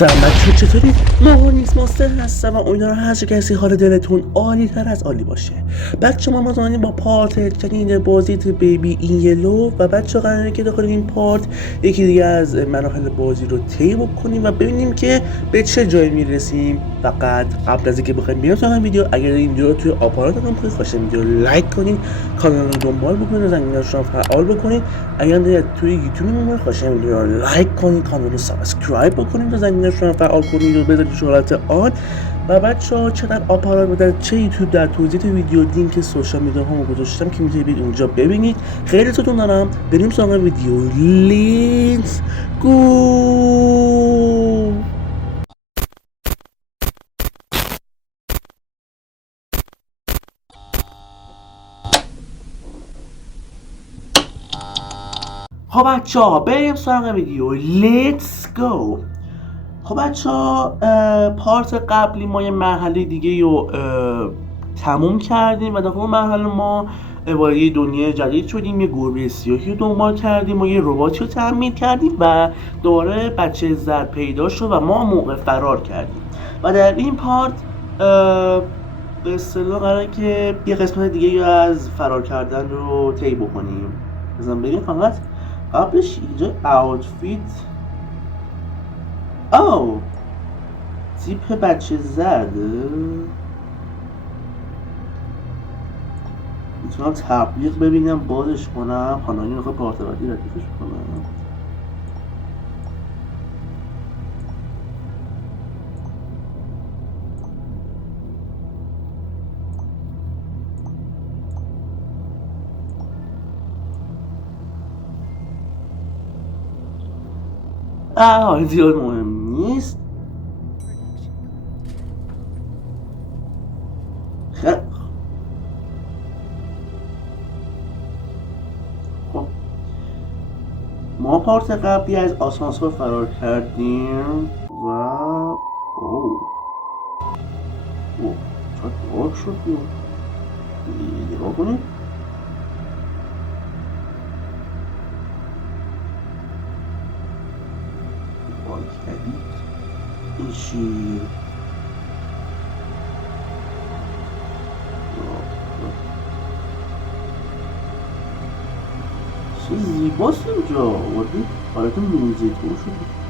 سلام بچه‌ها، چطورید؟ مهانیس ماستر هستم و امیدوارم هر چه کسی حال دلتون عالی تر از عالی باشه. بچه ما اومدیم با پارت جدید بازی بیبی این یلو و بچه قراره که داخل این پارت یکی دیگه از مراحل بازی رو طی بکنیم و ببینیم که به چه جایی میرسیم. فقط قبل از اینکه بخوایم بیایم سراغ ویدیو، اگر این ویدیو رو توی آپاراتتون کنید خوش ویدیو رو لایک کنید، کانال رو دنبال بکنید و زنگولش رو فعال بکنید. اگر دارید توی یوتیوب میمونه خوش ویدیو رو لایک کنید، کانال رو سابسکرایب بکنید و زنگولش رو فعال کنید و بذارید تو حالت آن. و بچه‌ها چه در آپارات و در چه یوتیوب در توضیح ویدیو لینک سوشال میدیا هم گذاشتم که میتونید برید اونجا ببینید. خیلی دوستتون دارم. بریم سراغ ویدیو. لیتس گو. خب بچه ها بریم سراغ ویدیو. لیتس گو. خب بچه ها پارت قبلی ما یه مرحله دیگه رو تموم کردیم و داخل مرحله ما وارد یه دنیای جدید شدیم، یه گربه سیاهی رو دنبال کردیم و یه رباتی رو تعمیر کردیم و دوباره بچه زرد پیدا شد و ما موقع فرار کردیم. و در این پارت به اصطلاح قراره که یه قسمت دیگه از فرار کردن رو طی بکنیم. بزن بگیم فقط قبلش اینجا آوتفیت تیپ بچه زرده میتونم تبلیغ ببینم بازش کنم، خانایی نخواه پارت بعدی ردیفش کنم. زیاد مهم نیست. خب ما پارت قبلی از آسانسور فرار کردیم و چقدر دارک شد. نگاه کنید. باریکلی این چی؟ چه زیباست اینجا. وارد حالت موزیکور شد.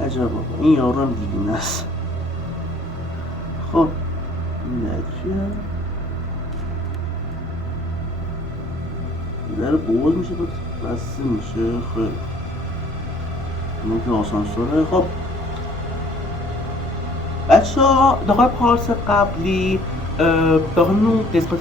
عجب بابا، این یارو هم دیوونه است. خب نجم در باز میشه بسته میشه. خیلی اینو که آسانسوره. خب بچه ها داخل پارس قبلی داخل اون قسمت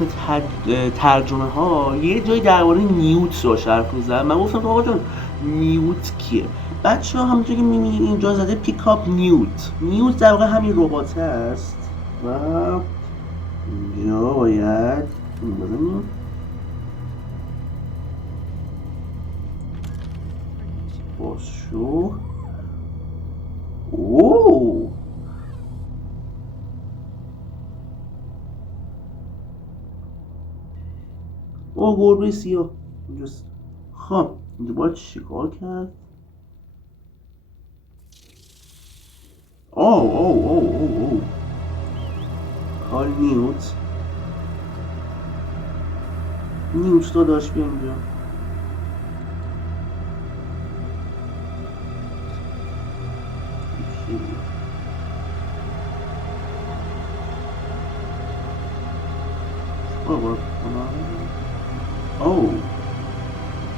ترجمه ها یه جایی درباره نیوت رو حرف میزن. من گفتم آقا جان نیوت کیه؟ بچه ها همونطور که میبینید اینجا زده پیکاپ نیوت. نیوت در واقع همین ربات هست و اینجا باید بزنیم باز شو. گربه سیاه اینجاست. خب اینجا باید چیکار کرد؟ کال نیوت داداش بیا اینجا.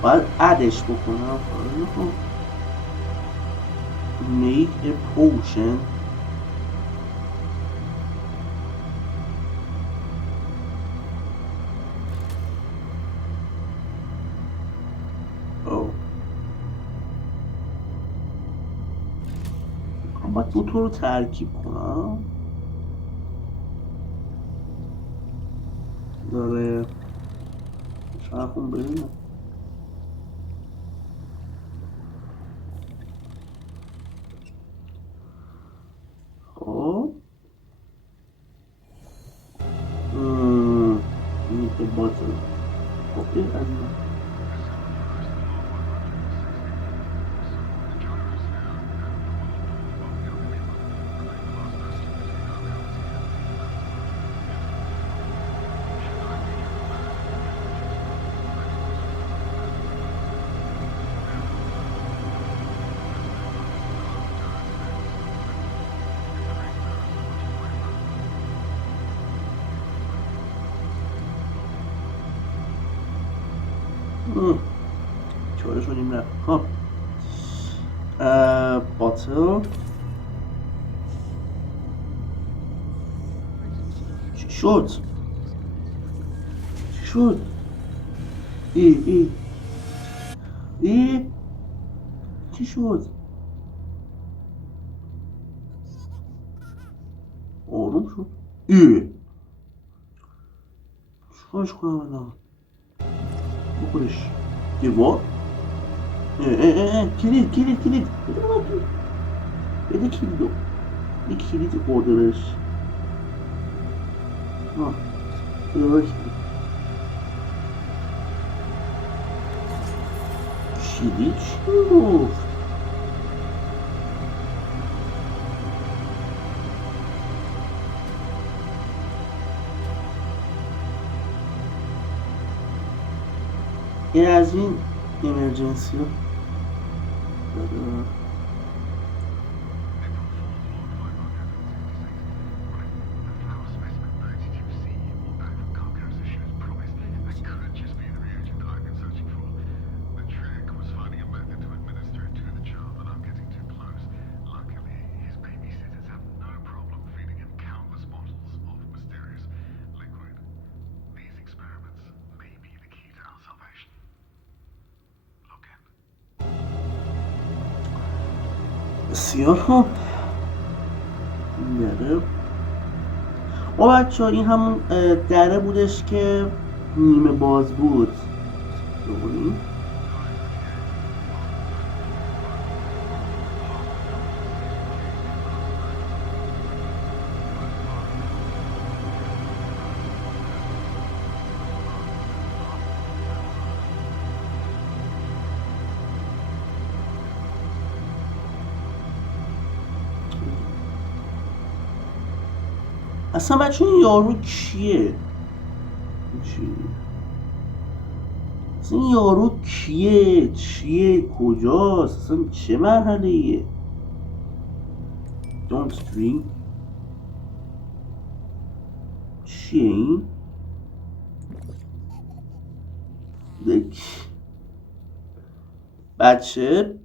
باید ادش بکنم. make a potion. باید دوتا رو ترکیب کنم. داره شاید خون ببینم. خب این که باطل. خب این از این چاره شدیم رفت. خب باطل چی شد؟ چی شد؟ ای چی شد؟ آروم شد. چیکارش کنم الان؟ بخورش دیوار؟ کلید بده کلیدو. یه کلید خورده بهش. بده کلید چی گفت؟ این از این ایمرجنسی ها داره. بسیار خوب. دره بچه ها این همون دره بودش که نیمه باز بود. ببینیم اصلا بچه این یارو کیه؟ اصلا این یارو کیه؟ چیه؟ کجاست؟ اصلا چه مرحله ایه؟ Don't drink. چیه این؟ بچه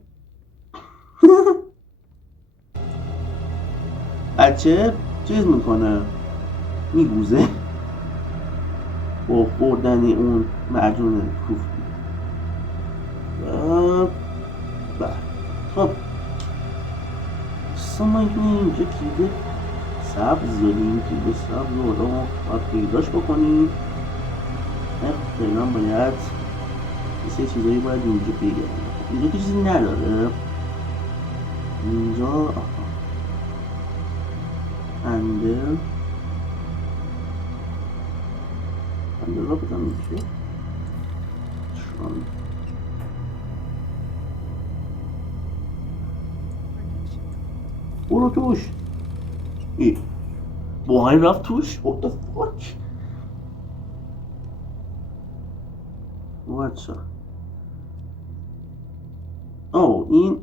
بچه چیز میکنه، میگوزه با خوردن اون معجون کوفتی. خب اصلا ما اینجا کلیده سبز داریم. کلیده سبز رو آدم باید پیداش بکنیم. فعلا باید یه چیزایی باید اینجا بگیرم. اینجا که چیزی نداره. اینجا هندل را بزن میشه چون برو توش. با این رفت توش. What the fuck؟ بچه این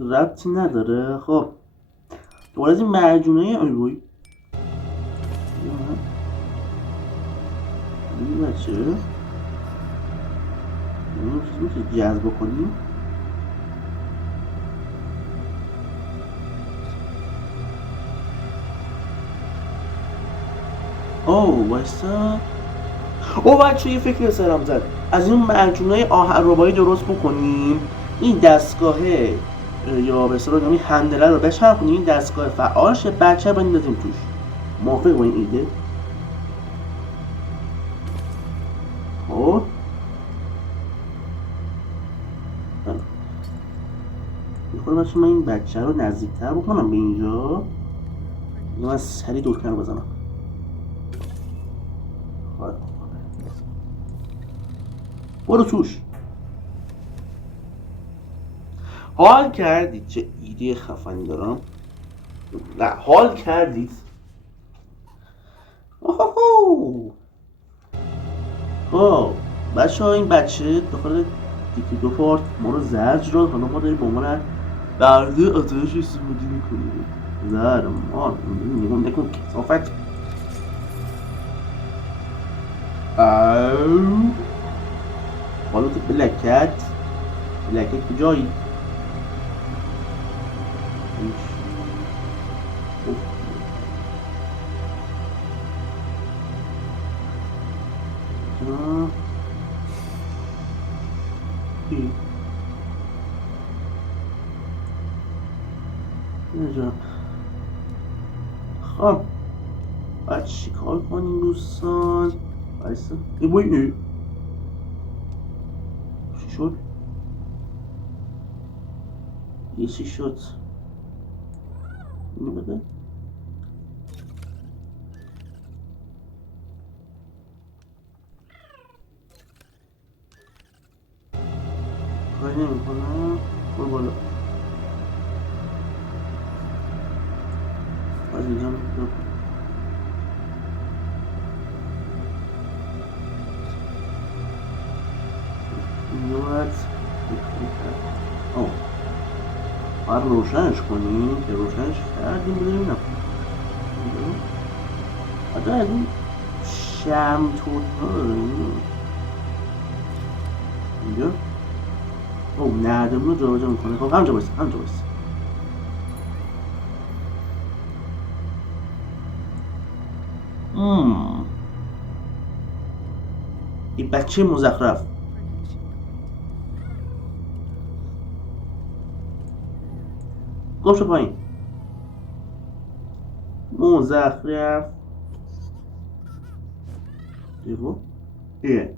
ربطی نداره. خب دوباره از این معجونه روی این بچه این میشه جذب کنیم. وایسا. بچه یه فکر سرم زد. از این معجونه آهن ربایی درست بکنیم. این دستگاهه یا به اصطلاح نمی هندله رو بچرخونیم این دستگاه فعال شه بچه رو بندازیم توش. موافق با این ایده؟ خب میخوام بچه من این بچه رو نزدیکتر بکنم به اینجا. اینو من سریع دکمه رو بزنم. برو توش. حال کردید چه ایده خفنی دارم؟ نه حال کردید؟ خب بچه ها این بچه داخل یکی دو پارت ما رو زرج رو حالا ما داریم به عنوان برده آتش استفاده میکنیم. زر ما نگون نکن کسافت. حالا تو بلکت کجایی؟ اینجا خب باید چیکار کنیم دوستان؟ بایستا ای بایی چی شد؟ یه چی شد؟ اینو بده کاری نمی کنم برو بالا باید اینجا میکنم اینجا باید اوه باید روشنش کنیم که روشنش کردیم بودیم حتی از این شم توت ها داریم اینجا اوه نردمون رو جا بجا میکنه خب همجا بایست این بچه مزخرف گم شو پایین مزخرف دیگو ایه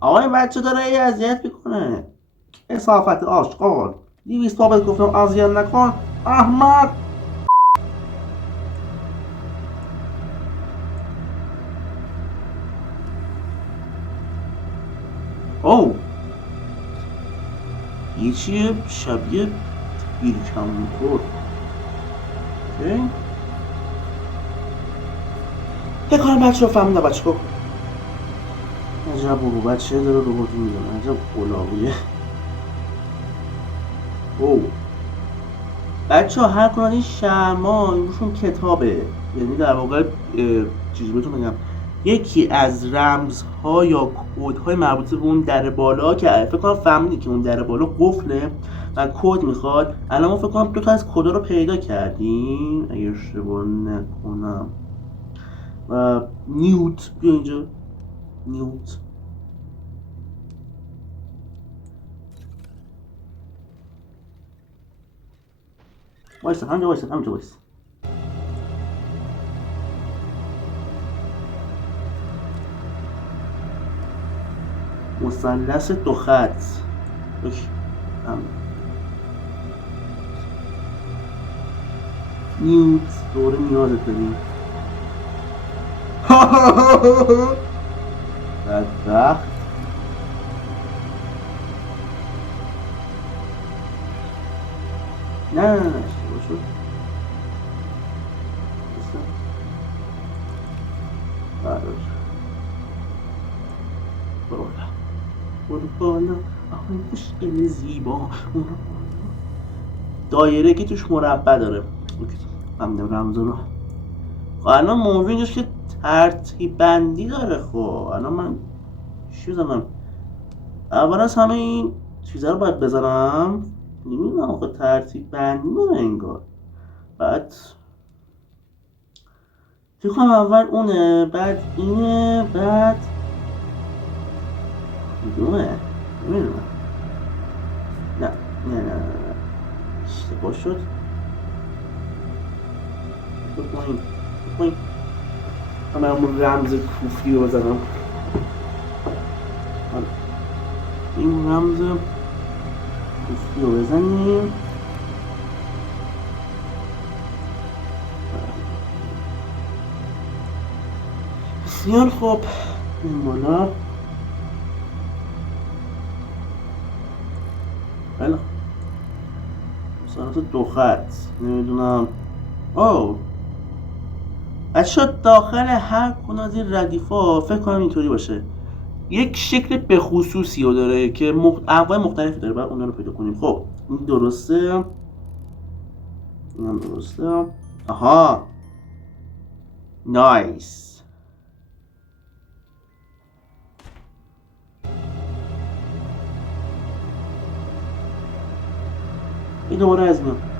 آقا این بچه داره یه اذیت میکنه کثافت آشغال 200 بار بهت گفتم اذیت نکن احمق اوه یه چیه شبیه تیرکمون خورد اوکی بکنم بچه رو فهمیده بچه بکن عجب برو بچه داره رو بودی میزنه عجب قلاقیه اوه بچه ها هر کنان این شرما اینشون کتابه یعنی در واقع چیزی بهتون بگم یکی از رمزها یا کودهای مربوط به اون در بالا که فکر کنم فهمیدی که اون در بالا قفله و کد میخواد الان ما فکر کنم 2 تا از کدا رو پیدا کردیم اگر اشتباه نکنم و نیوت بیا اینجا نیوت وایسا همجا وایسا مثلث 2 خط اوکی نیوت دوره نیازت داریم بدبخت نه اشتباه شد برو بالا آقای مشکل زیبا دایره که توش مربع داره همین رمزا رو الان موضوع اینجاست که ترتیب بندی داره خب الان من چی بزنم اول از همه این چیزا رو باید بزنم نمیدونم آخه ترتیب بندی داره انگار بعد فکر کنم اول اونه بعد اینه بعد میدونه نمیدونم نه باز شد پایین همه همون رمز کوفتی رو بزنم این رمز کوفتی رو بزنیم بسیار خوب این بالا بله سانت دو خط نمیدونم بچه داخل هر کدوم از این ردیفا فکر کنم اینطوری باشه یک شکل به خصوصی رو داره که انواع مختلفی داره باید اونا رو پیدا کنیم خب این درسته این هم درسته آها نایس این دوباره از میان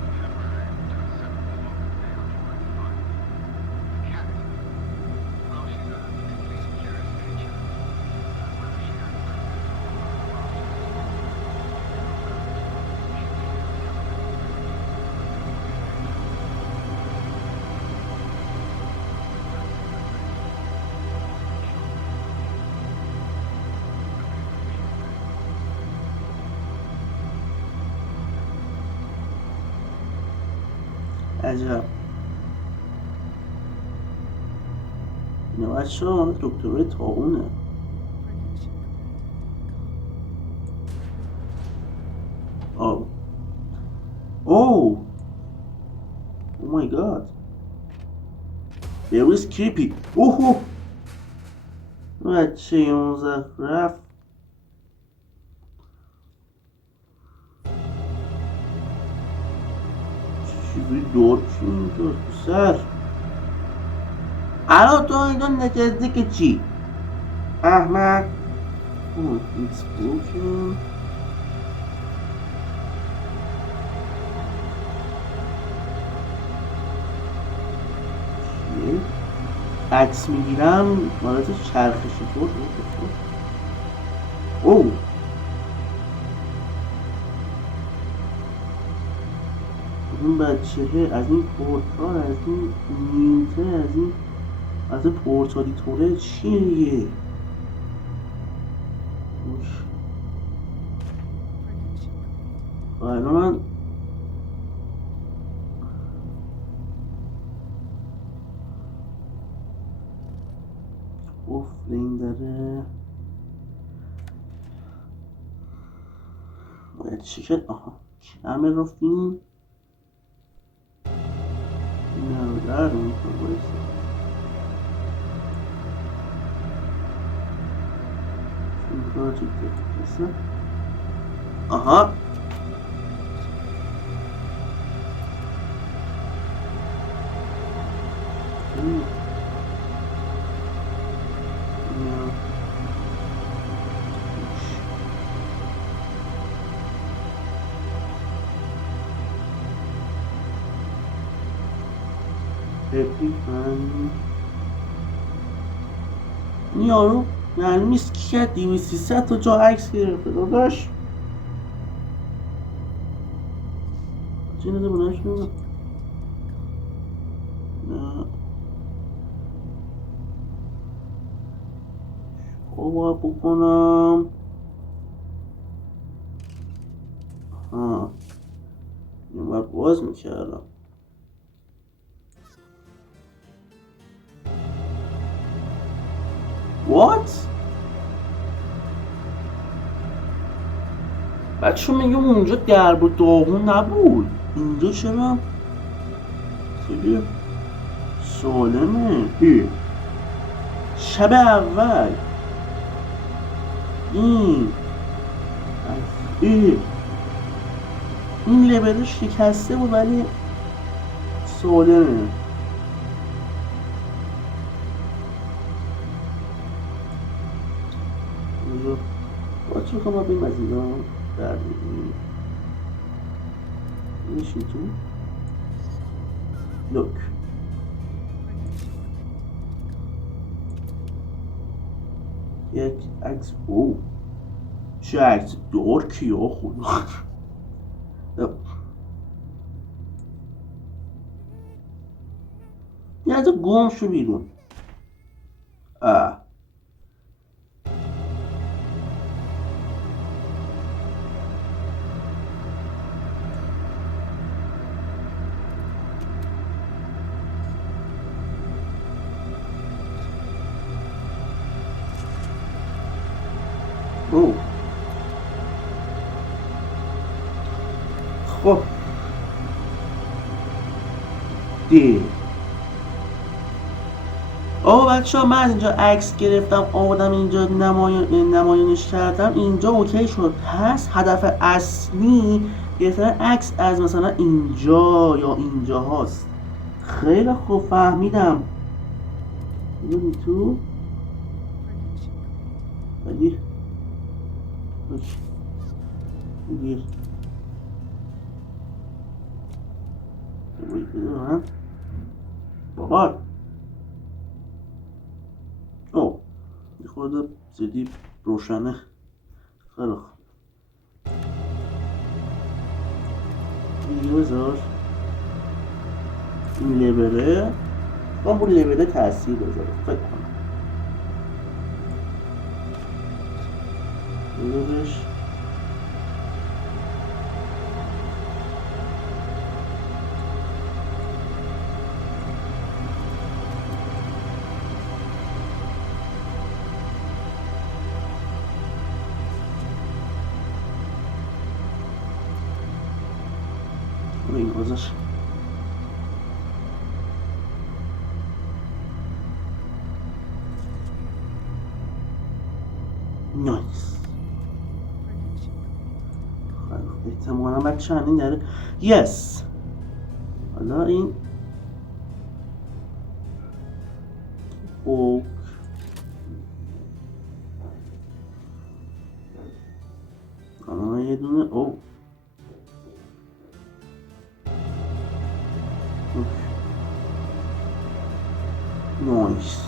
عجب اینا بچه ها دکتره طاعونه Oh my god Very creepy بچه مزخرف چیزی دار چی اینجا سر الان تو اینجا نجزدیک چی احمد It's broken عکس میگیرم حالت چرخشی طور این بچهه از این پورتال از این نیمته از این پورتالی طوره چیه دیگه الان من قفل این داره باید چیکار کمه رو فیلم نه در رو میکنم بایسته فیلم پراجکت کسه این یارو یعنی نیست که 200-300 تا جا عکس گرفته داداش چی نده بناش نده نه باید بکنم این باید باز میکردم What? بچه میگه اونجا درب و داغون نبود اینجا چرا خیلی سالمه شب اول این لبره شکسته بود ولی سالمه چی میخوام ما بیم از اینا در بگیم میشی تو لوک یک عکس چه عکس دارکی ها خدا یه از گم شو بیرون. او خب بچه ها، من از اینجا عکس گرفتم آوردم اینجا نمایانش کردم، اینجا اوکی شد. پس هدف اصلی گرفتن عکس از مثلا اینجا یا اینجا هاست. خیلی خوب فهمیدم. ببین تو ولی گیر بابا او یه خورده زیادی روشنه. خیلی خوب دیگه بذار این لبره من با لبره تاثیر بذاره فکر کنم بذارش این بذارش نایس. احتمالا باید چندین داره. یس حالا این اوک حالا یه دونه او نایس.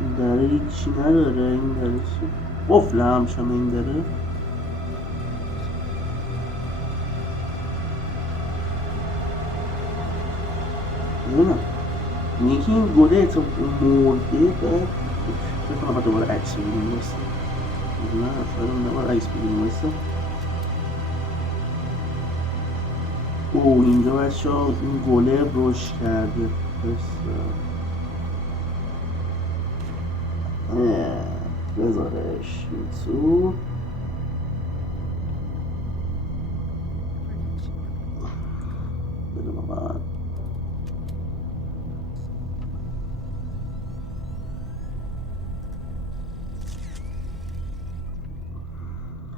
این داره هیچی نداره. این داره چی؟ قفل همشم این داره. نمیدونم یکی این گوله اعتم مرده بکنم دوباره عکس بگیریم بایسته. نه شاید نباید عکس بگیریم بایسته. او اینجا بچه ها این گوله رشد کرده. بذارش این تو بدونم من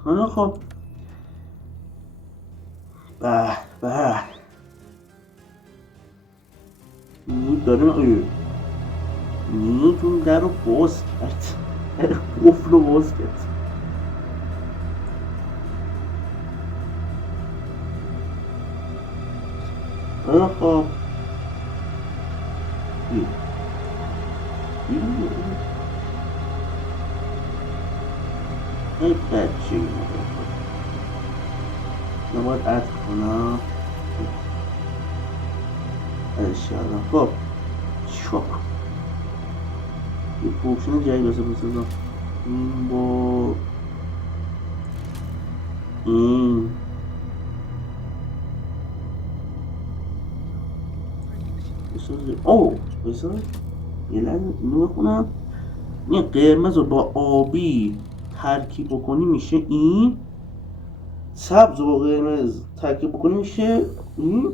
حالا خب به نود داریم نود اون در رو باز کرد. قفل رو باز کرد. حالا خب ای بچه نباید اد کنم اشیالا. خب چاپ یه پوکشن جایی بسه بسازم. این با این بسازه. او بسازه یه لحظه اینو بخونم. این قرمز رو با آبی ترکیب بکنی میشه این. سبز و با قرمز ترکیب بکنی میشه این.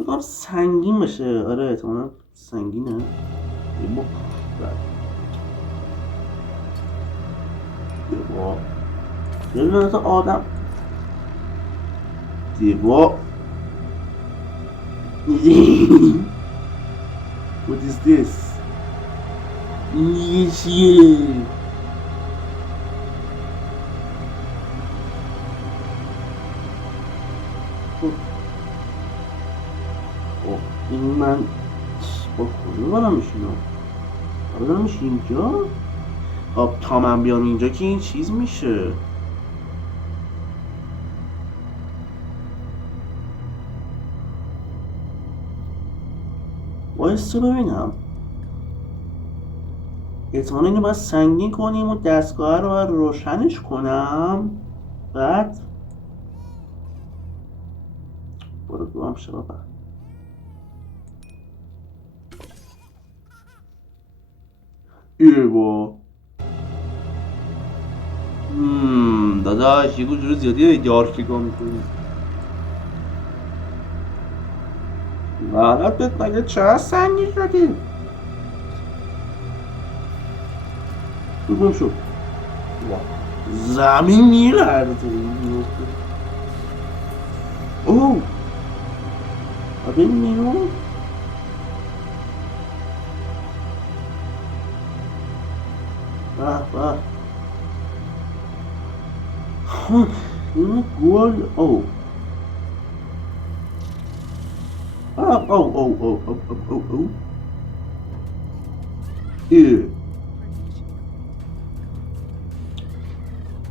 بکنم سنگین بشه. آره احتمالا سنگینه. یه با دیبا دیبا آدم دیبا What is this? Yes, yeah. این من با کجا برم میشینم؟ برم میشه اینجا؟ خب تا من بیام اینجا که این چیز میشه. وایستا ببینم. احتمالا اینو باید سنگین کنیم و دستگاه رو باید روشنش کنم. بعد برو گم شو بابا. ایوا داداش یه جور زیادی دارکی گم میکنی. لعنتت مگه چرا سنگین شدی؟ گم شو. زمین میلرزه. اوه ببین به اینو گل. او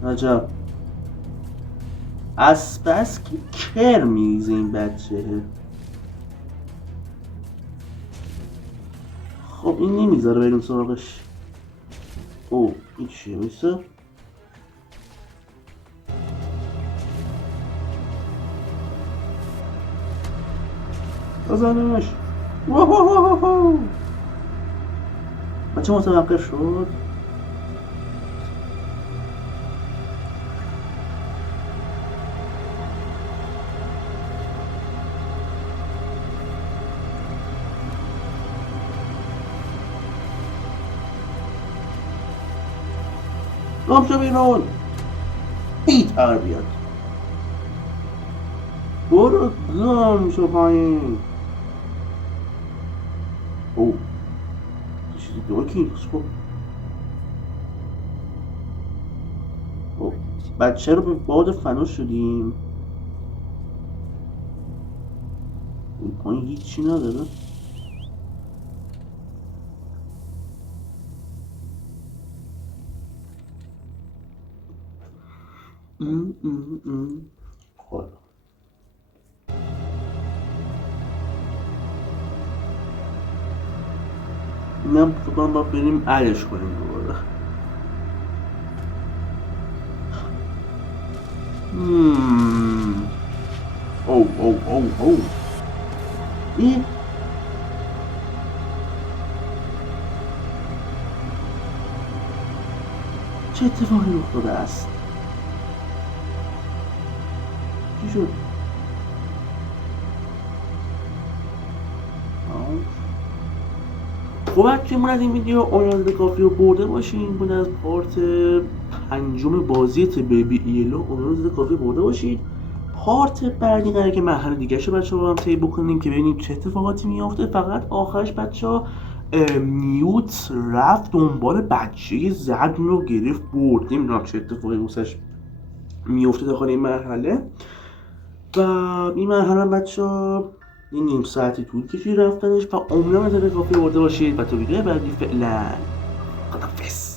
عجب از بس که کر میریزه این بچه. خب این نمیذاره بریم سراغش. او این چیه میسه؟ بزنش. بچه متوقف شد. گم شو بیرون. بی تربیت. برو گم شو پایین. او چیزی دارکی خب. او بچه رو به باد فنا شدیم. این پایین هیچی نداره. خب اینم فکرم باید بریم علش کنیم دوباره. او این چه اتفاقی افتاده است؟ چی شد؟ خب بچه‌مون از این ویدیو امیدوارم کافی رو برده باشین. بود از پارت 5 بازی بیبی ایلو امیدوارم کافی برده باشید. پارت بعدی قراره که مرحله دیگه شو بچه‌ها با هم طی بکنیم که ببینیم چه اتفاقاتی میافته. فقط آخرش بچه‌ها نیوت رفت دنبال بچه زد رو گرفت برد. نمیدونم چه اتفاقی واسش میفته داخل این مرحله. و این مرحله بچه‌ها این نیم ساعتی طول کشید رفتنش و امیدوارم از کافی برده باشید و تا ویدیو بعدی فعلا خدافظ.